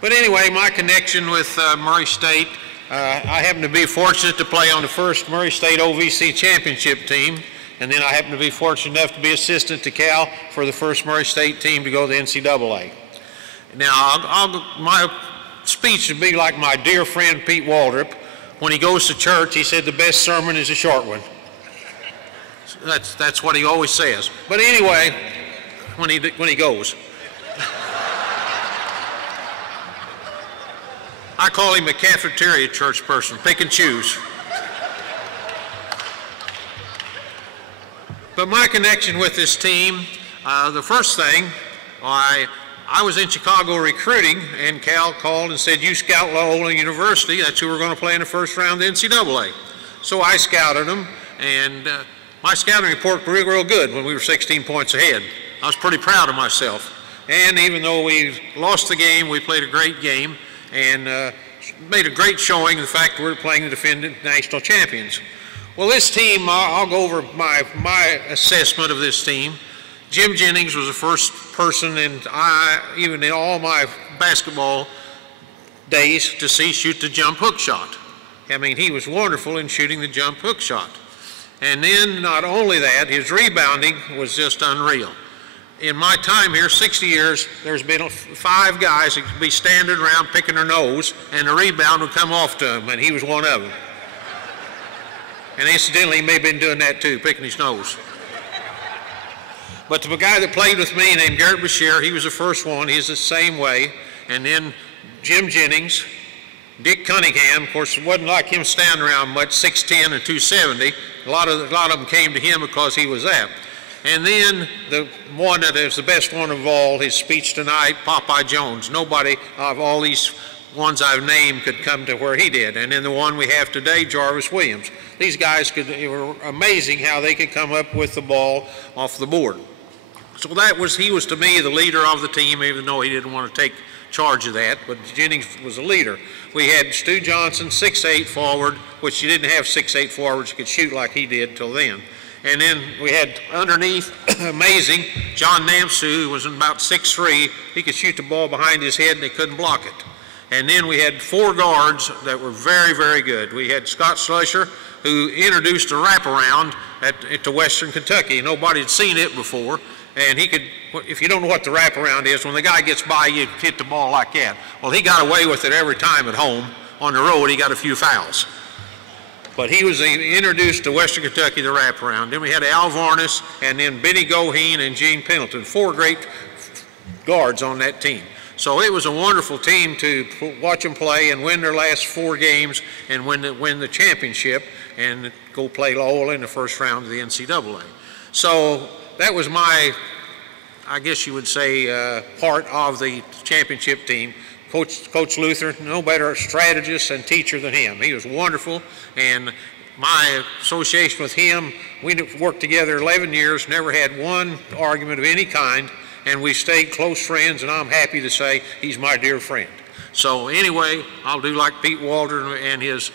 But anyway, my connection with Murray State, I happen to be fortunate to play on the first Murray State OVC championship team, and then I happen to be fortunate enough to be assistant to Cal for the first Murray State team to go to the NCAA. Now, my speech would be like my dear friend Pete Waldrop. When he goes to church, he said the best sermon is a short one. That's what he always says. But anyway, when he goes. I call him a cafeteria church person, pick and choose. But my connection with this team, the first thing, I was in Chicago recruiting, and Cal called and said, you scout Loyola University, that's who we're going to play in the first round of the NCAA. So I scouted them, and my scouting report was real good when we were 16 points ahead. I was pretty proud of myself. And even though we lost the game, we played a great game, and made a great showing in the fact that we're playing the defending national champions. Well, this team, I'll go over my assessment of this team. Jim Jennings was the first person, and even in all my basketball days, to see shoot the jump hook shot. I mean, he was wonderful in shooting the jump hook shot. And then not only that, his rebounding was just unreal. In my time here, 60 years, there's been 5 guys that could be standing around picking their nose, and the rebound would come off to him, and he was one of them. And incidentally, he may have been doing that too, picking his nose. But the guy that played with me named Garrett Bashir, he was the first one. He's the same way. And then Jim Jennings, Dick Cunningham. Of course, it wasn't like him standing around much, 6'10" and 270. A lot of them came to him because he was that. And then the one that is the best one of all, his speech tonight, Popeye Jones. Nobody of all these ones I've named could come to where he did. And then the one we have today, Jarvis Williams. These guys it were amazing how they could come up with the ball off the board. So he was to me the leader of the team, even though he didn't want to take charge of that, but Jennings was a leader. We had Stu Johnson, 6'8" forward, which you didn't have 6'8" forwards who could shoot like he did till then. And then we had underneath, amazing, John Namsu, who was about 6'3". He could shoot the ball behind his head and they couldn't block it. And then we had 4 guards that were very, very good. We had Scott Slusher, who introduced a wraparound to Western Kentucky. Nobody had seen it before. And he could, if you don't know what the wraparound is, when the guy gets by, you hit the ball like that. Well, he got away with it every time at home. On the road, he got a few fouls. But he introduced to Western Kentucky the wraparound. Then we had Al Varnes, and then Bennie Goheen and Gene Pendleton, 4 great guards on that team. So it was a wonderful team to watch them play and win their last 4 games and win the championship and go play Loyola in the first round of the NCAA. So that was my, I guess you would say, part of the championship team. Coach Luther, no better strategist and teacher than him. He was wonderful, and my association with him, we worked together 11 years, never had one argument of any kind, and we stayed close friends, and I'm happy to say he's my dear friend. So anyway, I'll do like Pete Walter and his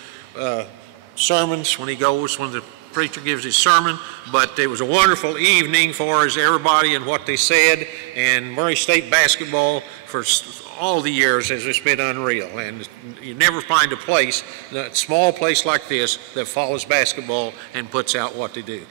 sermons when the preacher gives his sermon, but it was a wonderful evening for everybody and what they said, and Murray State basketball for all the years has just been unreal, and you never find a place, a small place like this, that follows basketball and puts out what they do.